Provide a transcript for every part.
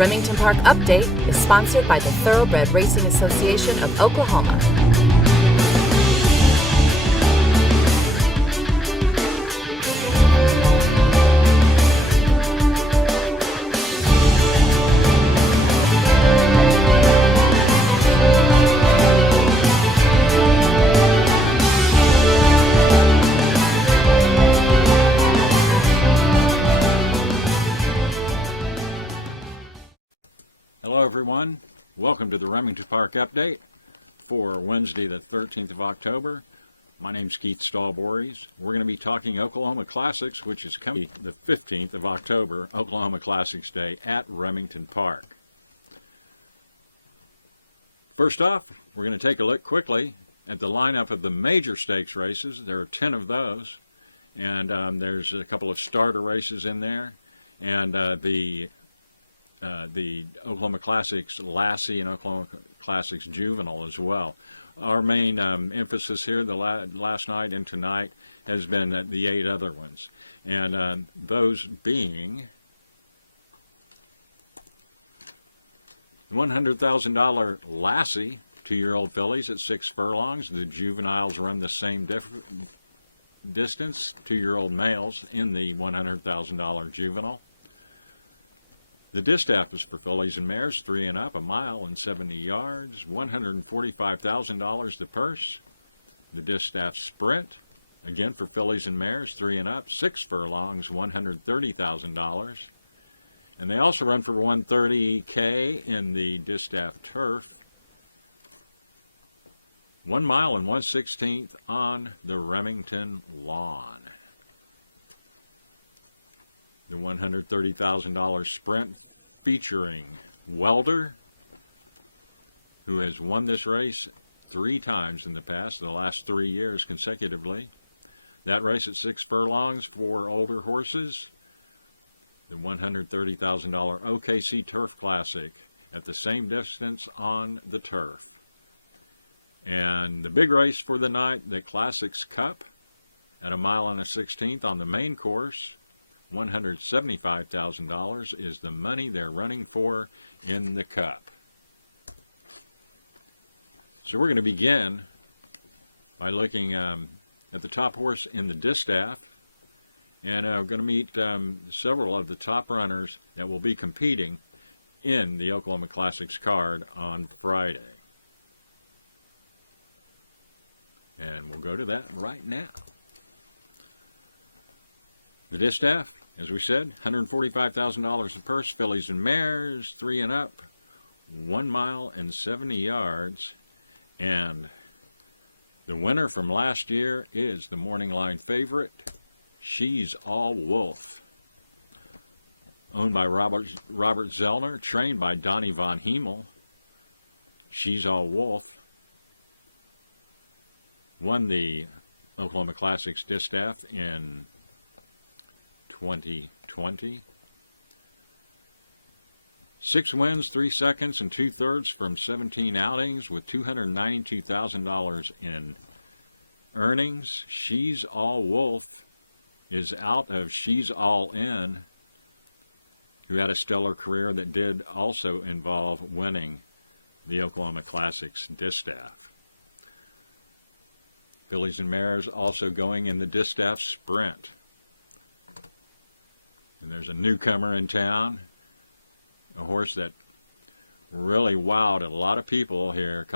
Remington Park Update is sponsored by the Thoroughbred Racing Association of Oklahoma. Hello everyone, welcome to the Remington Park Update for Wednesday the 13th of October. My name's Keith Stallbories. We're going to be talking Oklahoma Classics, which is coming the 15th of October, Oklahoma Classics Day at Remington Park. First off, we're going to take a look quickly at the lineup of the major stakes races. There are 10 of those, and there's a couple of starter races in there, and the Oklahoma Classics Lassie and Oklahoma Classics Juvenile as well. Our main emphasis here the last night and tonight has been the 8 other ones, and those being $100,000 Lassie, 2-year-old fillies at 6 furlongs. The juveniles run the same distance, 2-year-old males in the $100,000 juvenile. The distaff is for fillies and mares, 3 and up, 1 mile and 70 yards, $145,000 the purse. The distaff sprint, again for fillies and mares, 3 and up, 6 furlongs, $130,000. And they also run for $130K in the distaff turf, 1 mile and 1/16 on the Remington lawn. The $130,000 sprint featuring Welder, who has won this race 3 times in the past, the last 3 years consecutively. That race at 6 furlongs for older horses. The $130,000 OKC Turf Classic at the same distance on the turf. And the big race for the night, the Classics Cup at 1 mile and 1/16 on the main course. $175,000 is the money they're running for in the Cup. So we're going to begin by looking at the top horse in the distaff, and we're going to meet several of the top runners that will be competing in the Oklahoma Classics card on Friday. And we'll go to that right now. The distaff, as we said, $145,000 a purse, fillies and mares, 3 and up, 1 mile and 70 yards. And the winner from last year is the morning line favorite, She's All Wolf. Owned by Robert Zellner, trained by Donnie Von Hemel. She's All Wolf won the Oklahoma Classics distaff in 2020. 6 wins, 3 seconds, and 2/3 from 17 outings with $292,000 in earnings. She's All Wolf is out of She's All In, who had a stellar career that did also involve winning the Oklahoma Classics distaff. Fillies and mares also going in the distaff sprint. And there's a newcomer in town, a horse that really wowed a lot of people here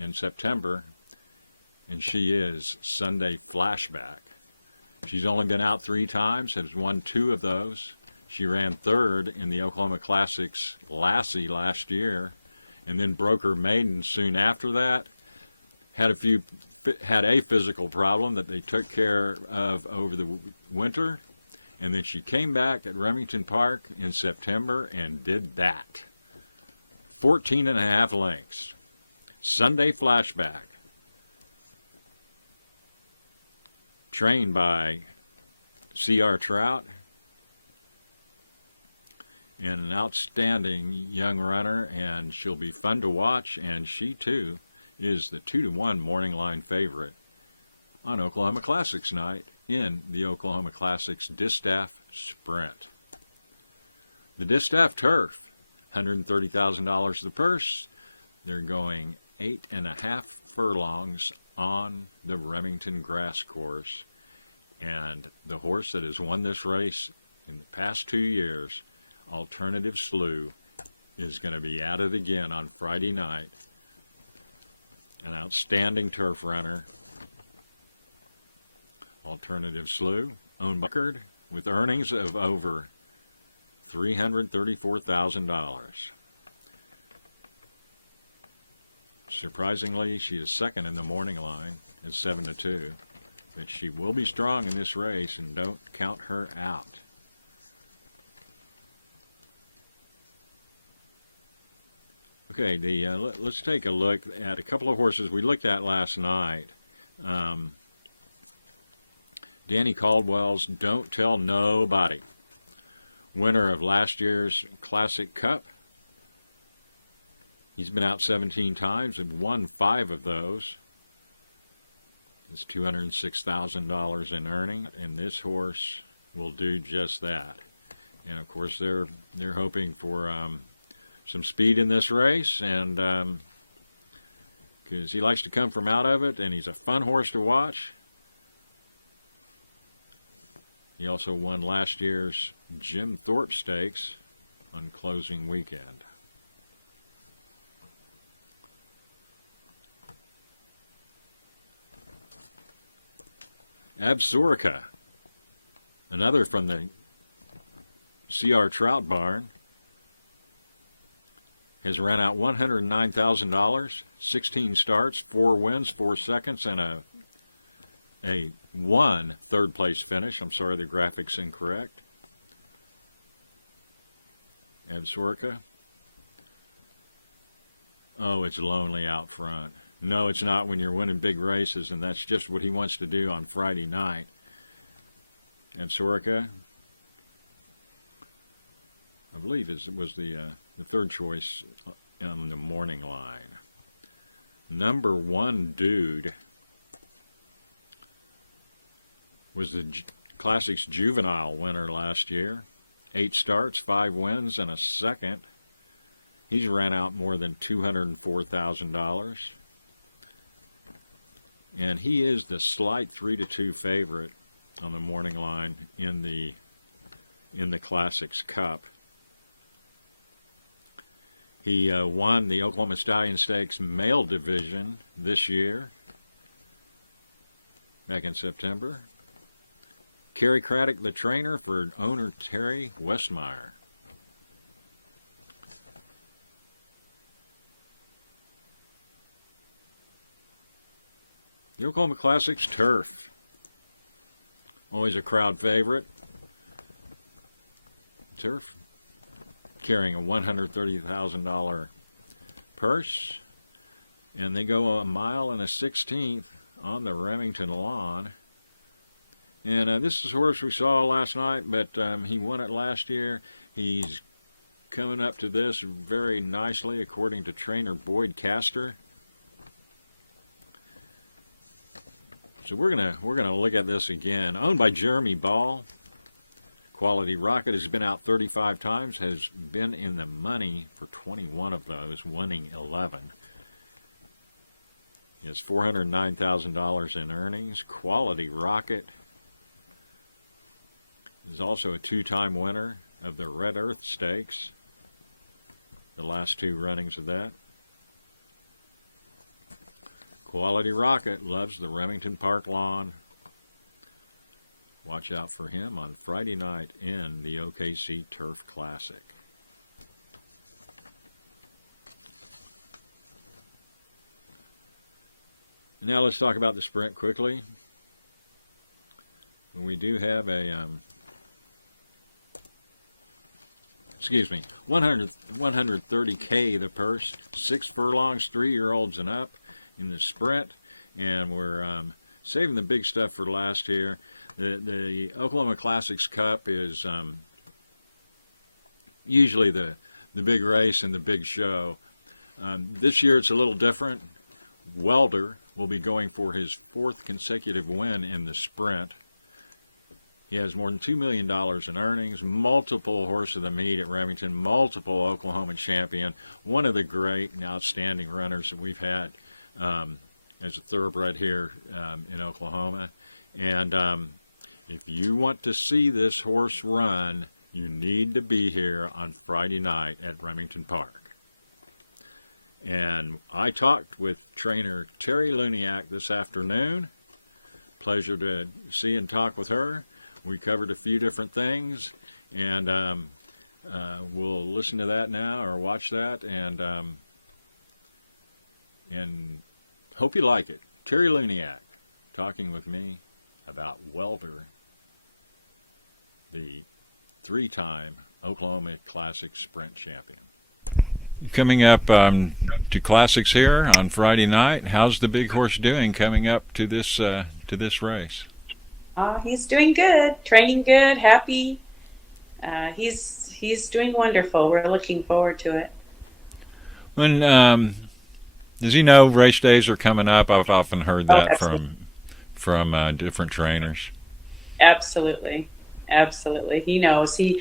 in September, and she is Sunday Flashback. She's only been out 3 times, has won 2 of those. She ran 3rd in the Oklahoma Classics Lassie last year, and then broke her maiden soon after that. Had a physical problem that they took care of over the winter. And then she came back at Remington Park in September and did that. 14.5 lengths. Sunday Flashback. Trained by C.R. Trout. And an outstanding young runner, and she'll be fun to watch. And she, too, is the 2-to-1 morning line favorite on Oklahoma Classics night in the Oklahoma Classics Distaff Sprint. The Distaff Turf $130,000 the purse. They're going 8.5 furlongs on the Remington grass course. And the horse that has won this race in the past 2 years, Alternative Slew, is going to be at it again on Friday night. An outstanding turf runner. Alternative Slew, owned by Record, with earnings of over $334,000. Surprisingly, she is second in the morning line at 7-2. But she will be strong in this race, and don't count her out. Okay, let's take a look at a couple of horses we looked at last night. Danny Caldwell's Don't Tell Nobody, winner of last year's Classic Cup. He's been out 17 times and won 5 of those. It's $206,000 in earning, and this horse will do just that. And of course, they're hoping for some speed in this race, and because he likes to come from out of it, and he's a fun horse to watch. He also won last year's Jim Thorpe Stakes on closing weekend. Absurica, another from the CR Trout Barn, has run out $109,000, 16 starts, 4 wins, 4 seconds, and a 1 third-place finish. I'm sorry, the graphic's incorrect. Absurica. Oh, it's lonely out front. No, it's not when you're winning big races, and that's just what he wants to do on Friday night. Absurica, I believe it was the third choice on the morning line. Number 1 Dude was the Classics Juvenile winner last year. 8 starts, 5 wins, and a second. He's ran out more than $204,000. And he is the slight 3-2 favorite on the morning line in the Classics Cup. He won the Oklahoma Stallion Stakes male division this year, back in September. Kerry Craddock, the trainer for owner Terry Westmeyer. The Oklahoma Classics Turf, always a crowd favorite. Turf, carrying a $130,000 purse, and they go a mile and a 16th on the Remington lawn. And this is a horse we saw last night, but he won it last year. He's coming up to this very nicely, according to trainer Boyd Castor. So we're gonna look at this again. Owned by Jeremy Ball. Quality Rocket has been out 35 times, has been in the money for 21 of those, winning 11. He has $409,000 in earnings. Quality Rocket is also a 2-time winner of the Red Earth Stakes, the last 2 runnings of that. Quality Rocket loves the Remington Park lawn. Watch out for him on Friday night in the OKC Turf Classic. Now let's talk about the sprint quickly. We do have a 130K the purse, 6 furlongs, 3-year-olds and up in the sprint, and we're saving the big stuff for last year. The Oklahoma Classics Cup is usually the big race and the big show. This year it's a little different. Welder will be going for his 4th consecutive win in the sprint. He has more than $2 million in earnings, multiple Horse of the Meet at Remington, multiple Oklahoma champion, one of the great and outstanding runners that we've had as a thoroughbred here in Oklahoma. And if you want to see this horse run, you need to be here on Friday night at Remington Park. And I talked with trainer Terry Luniak this afternoon. Pleasure to see and talk with her. We covered a few different things, and we'll listen to that now or watch that, and hope you like it. Terry Luniak talking with me about Welder, the three-time Oklahoma Classic Sprint champion. Coming up to Classics here on Friday night. How's the big horse doing coming up to this race? He's doing good, training good, happy. He's doing wonderful. We're looking forward to it. When does he know race days are coming up? I've often heard that from different trainers. Absolutely. He knows. The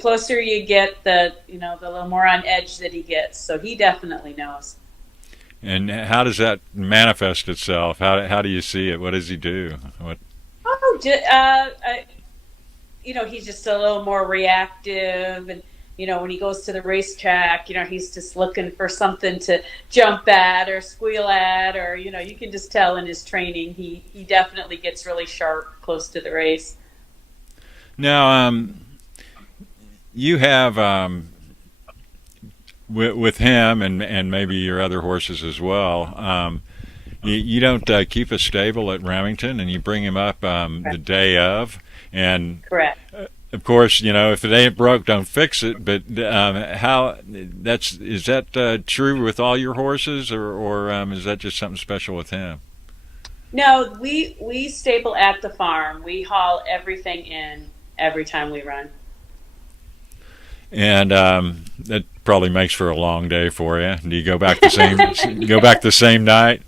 closer you get, the little more on edge that he gets. So he definitely knows. And how does that manifest itself? How do you see it? What does he do? He's just a little more reactive, and when he goes to the racetrack, he's just looking for something to jump at or squeal at, or you can just tell in his training he definitely gets really sharp close to the race. Now, you have with him and maybe your other horses as well. You don't keep a stable at Remington, and you bring him up the day of. And correct. Of course, if it ain't broke, don't fix it. But is that true with all your horses, or is that just something special with him? No, we stable at the farm. We haul everything in every time we run. And that probably makes for a long day for you. Do you go back the same night?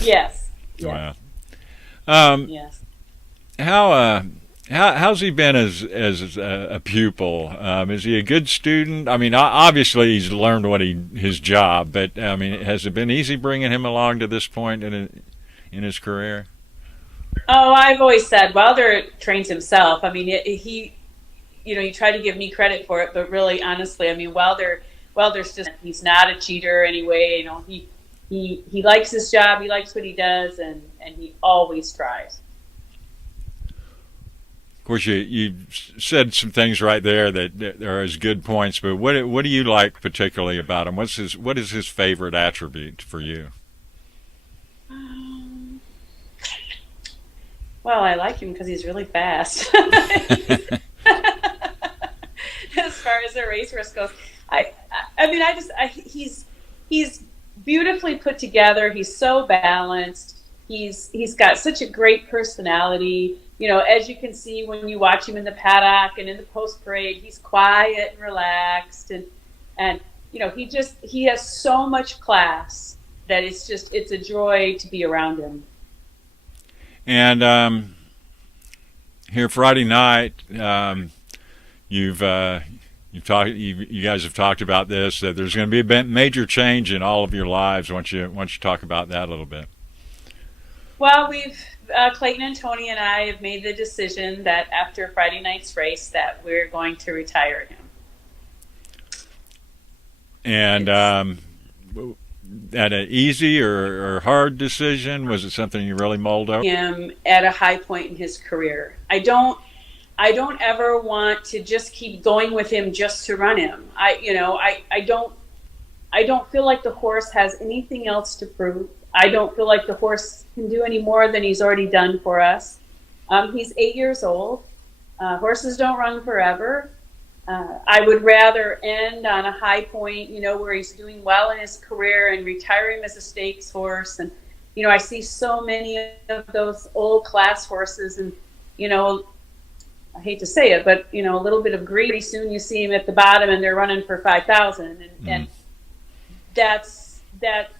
Yes. Wow. Yes. How's he been as a pupil? Is he a good student? I mean, obviously he's learned his job, but I mean, has it been easy bringing him along to this point in his career? Oh, I've always said Wilder trains himself. I mean, you try to give me credit for it, but really, honestly, I mean, Wilder's he's not a cheater anyway. He likes his job, he likes what he does, and he always tries. Of course, you said some things right there that are as good points, but what do you like particularly about him? What is his favorite attribute for you? Well, I like him because he's really fast. As far as the race goes, he's beautifully put together. He's so balanced. He's got such a great personality. As you can see when you watch him in the paddock and in the post parade, he's quiet and relaxed, and he has so much class that it's a joy to be around him. And here Friday night, you guys have talked about this, that there's going to be a major change in all of your lives. Why don't you talk about that a little bit? Well, Clayton and Tony and I have made the decision that after Friday night's race that we're going to retire him. And at an easy or hard decision? Was it something you really mulled over? Him at a high point in his career. I don't ever want to just keep going with him just to run him. I don't feel like the horse has anything else to prove. I don't feel like the horse can do any more than he's already done for us. He's 8 years old. Horses don't run forever. I would rather end on a high point, where he's doing well in his career and retire him as a stakes horse. And, I see so many of those old class horses and, I hate to say it, but, a little bit of greed. Pretty soon you see him at the bottom and they're running for 5,000. And that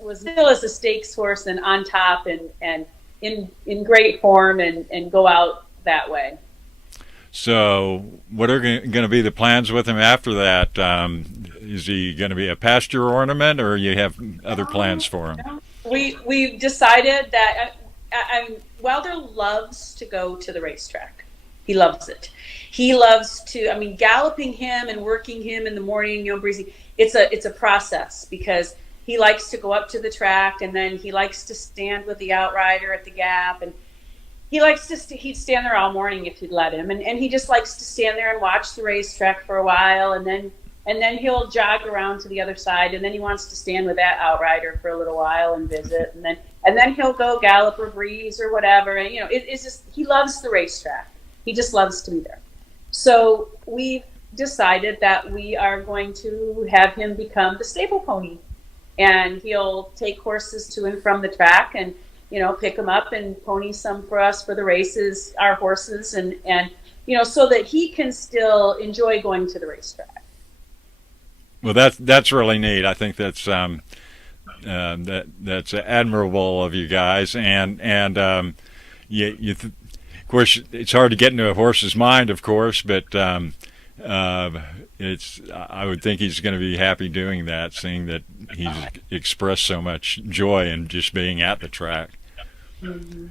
was still as a stakes horse and on top and in great form and go out that way. So what are going to be the plans with him after that? Is he going to be a pasture ornament, or you have other plans for him? We've decided that Welder loves to go to the racetrack. He loves it. He loves to, galloping him and working him in the morning, breezy. It's a process, because he likes to go up to the track, and then he likes to stand with the outrider at the gap, and he'd stand there all morning if you'd let him, and he just likes to stand there and watch the racetrack for a while, and then he'll jog around to the other side, and then he wants to stand with that outrider for a little while and visit, and then he'll go gallop or breeze or whatever, and it's just, he loves the racetrack. He just loves to be there. So we've decided that we are going to have him become the stable pony, and he'll take horses to and from the track, and pick them up and pony some for us for the races, our horses, and so that he can still enjoy going to the racetrack. Well, that's really neat. I think that's that's admirable of you guys, and of course it's hard to get into a horse's mind, of course, but I would think he's going to be happy doing that, seeing that he's expressed so much joy in just being at the track. Mm-hmm.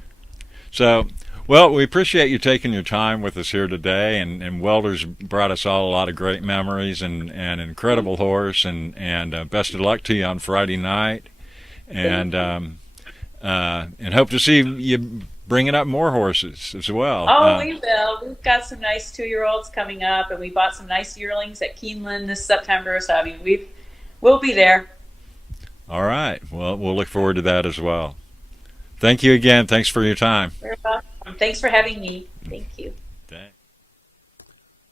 So, well, we appreciate you taking your time with us here today, and Welder's brought us all a lot of great memories, and an incredible horse, and best of luck to you on Friday night, and hope to see you bringing up more horses as well. Oh, we will. We've got some nice 2-year-olds coming up, and we bought some nice yearlings at Keeneland this September, so we'll be there. All right. Well, we'll look forward to that as well. Thank you again. Thanks for your time. You're welcome. Thanks for having me. Thank you. Thanks.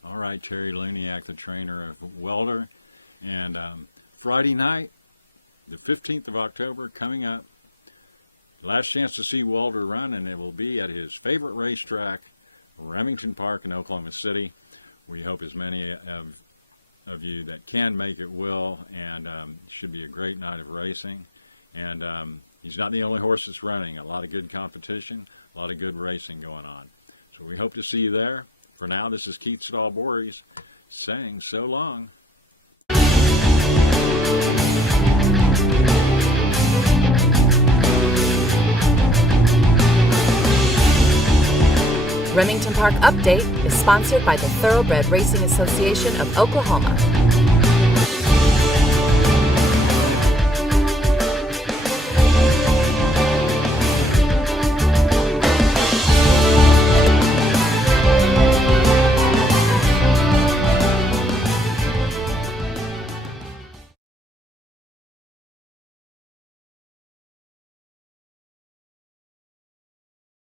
All right, Terry Luniak, the trainer of Welder. And Friday night, the 15th of October, coming up, last chance to see Welder run, and it will be at his favorite racetrack, Remington Park in Oklahoma City. We hope as many of you that can make it will, and it should be a great night of racing. And he's not the only horse that's running. A lot of good competition, a lot of good racing going on. So we hope to see you there. For now, this is Keith Stahl-Borries saying so long. Remington Park Update is sponsored by the Thoroughbred Racing Association of Oklahoma.